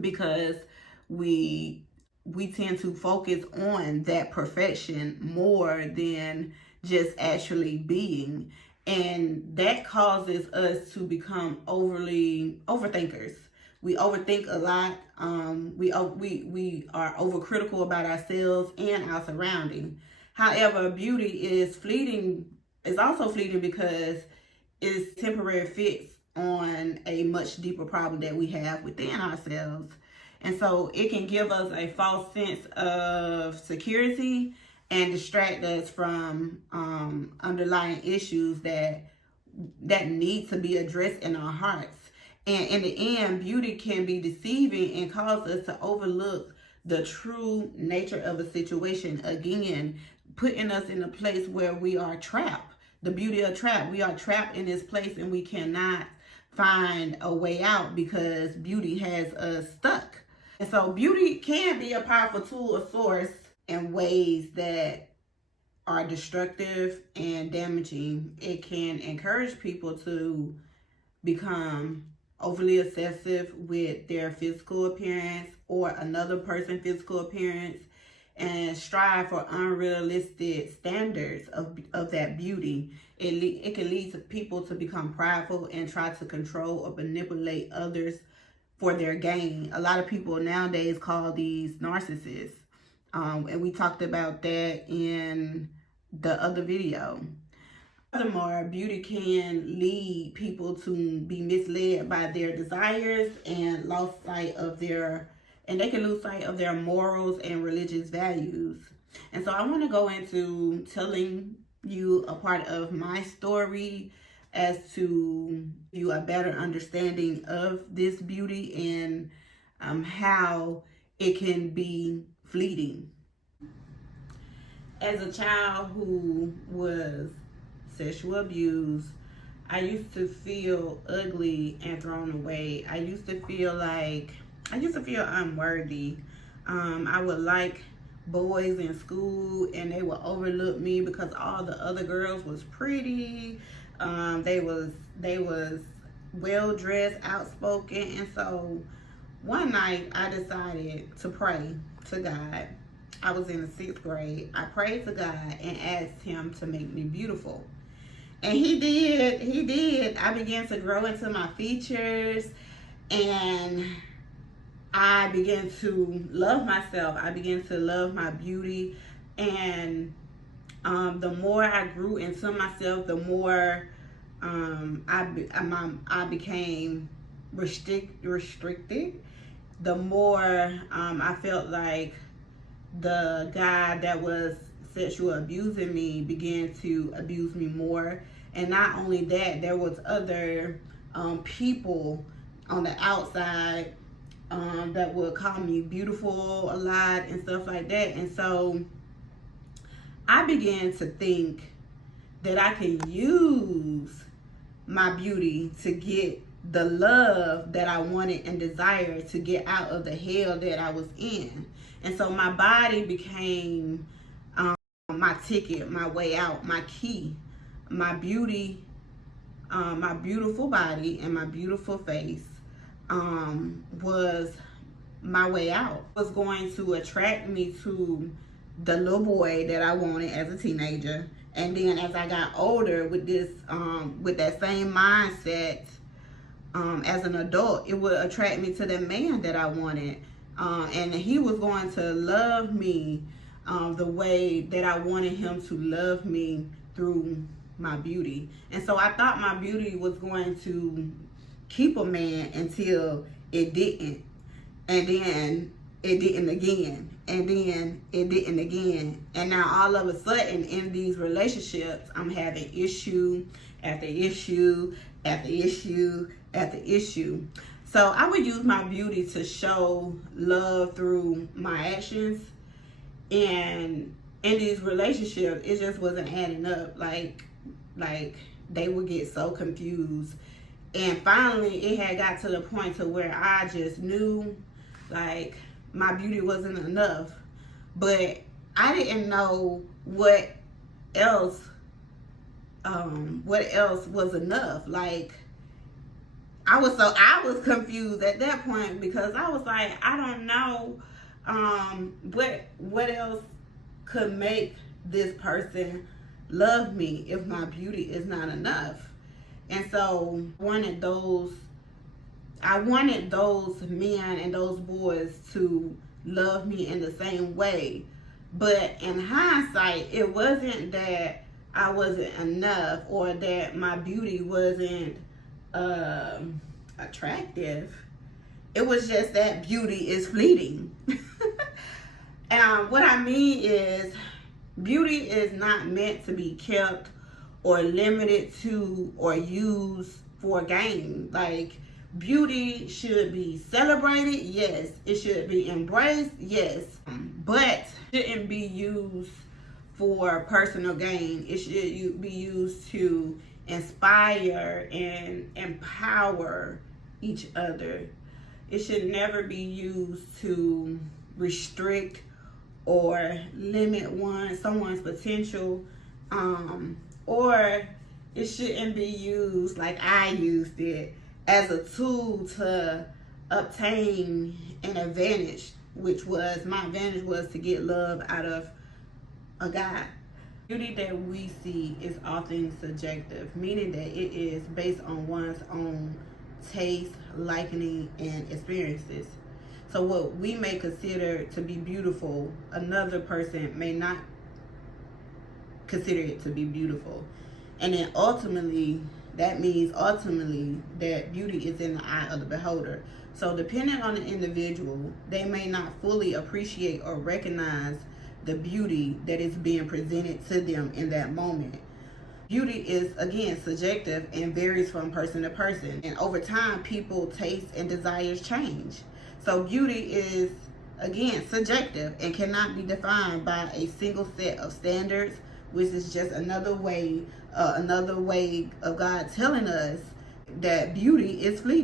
because we tend to focus on that perfection more than just actually being, and that causes us to become overly overthinkers. We overthink a lot. We are overcritical about ourselves and our surrounding. However, beauty is fleeting. Is also fleeting because it's temporary fix on a much deeper problem that we have within ourselves. And so it can give us a false sense of security and distract us from underlying issues that need to be addressed in our hearts. And in the end, beauty can be deceiving and cause us to overlook the true nature of a situation. Again, putting us in a place where we are trapped. The beauty of trap. We are trapped in this place and we cannot find a way out because beauty has us stuck. And so beauty can be a powerful tool or source in ways that are destructive and damaging. It can encourage people to become overly obsessive with their physical appearance or another person's physical appearance and strive for unrealistic standards of that beauty. It can lead to people to become prideful and try to control or manipulate others for their gain. A lot of people nowadays call these narcissists. And we talked about that in the other video. Furthermore, beauty can lead people to be misled by their desires and they can lose sight of their morals and religious values. And so I want to go into telling you a part of my story as to you a better understanding of this beauty and how it can be fleeting. As a child who was sexual abused, I used to feel ugly and thrown away. I used to feel unworthy. I would like boys in school and they would overlook me because all the other girls was pretty. They was well dressed, outspoken, and so one night I decided to pray to God. I was in the 6th grade. I prayed to God and asked him to make me beautiful. And he did. I began to grow into my features and I began to love myself. I began to love my beauty. And the more I grew into myself, the more I became restricted. The more I felt like the guy that was sexual abusing me began to abuse me more. And not only that, there was other people on the outside that would call me beautiful a lot and stuff like that. And so I began to think that I could use my beauty to get the love that I wanted and desired to get out of the hell that I was in. And so my body became my ticket, my way out, my key. My beauty, my beautiful body and my beautiful face was my way out. It was going to attract me to the little boy that I wanted as a teenager. And then as I got older with that same mindset as an adult, it would attract me to the man that I wanted. And he was going to love me the way that I wanted him to love me through my beauty. And so I thought my beauty was going to keep a man until it didn't. And then it didn't again. And then it didn't again. And now all of a sudden in these relationships, I'm having issue after issue after issue after issue. So I would use my beauty to show love through my actions. And in these relationships, it just wasn't adding up. Like they would get so confused. And finally, it had got to the point to where I just knew, like, my beauty wasn't enough. But I didn't know what else was enough. Like, I was confused at that point because I was like, I don't know what else could make this person love me if my beauty is not enough. And so I wanted those men and those boys to love me in the same way. But in hindsight, it wasn't that I wasn't enough or that my beauty wasn't attractive. It was just that beauty is fleeting. And what I mean is, beauty is not meant to be kept or limited to or used for gain. Like, beauty should be celebrated, yes. It should be embraced, yes. But it shouldn't be used for personal gain. It should be used to inspire and empower each other. It should never be used to restrict or limit someone's potential, or it shouldn't be used like I used it as a tool to obtain an advantage, which was my advantage was to get love out of a guy. Beauty that we see is often subjective, meaning that it is based on one's own taste, liking, and experiences. So what we may consider to be beautiful, another person may not consider it to be beautiful. And then that means that beauty is in the eye of the beholder. So depending on the individual, they may not fully appreciate or recognize the beauty that is being presented to them in that moment. Beauty is, again, subjective and varies from person to person. And over time, people's tastes and desires change. So beauty is, again, subjective and cannot be defined by a single set of standards, which is just another way of God telling us that beauty is fleeting.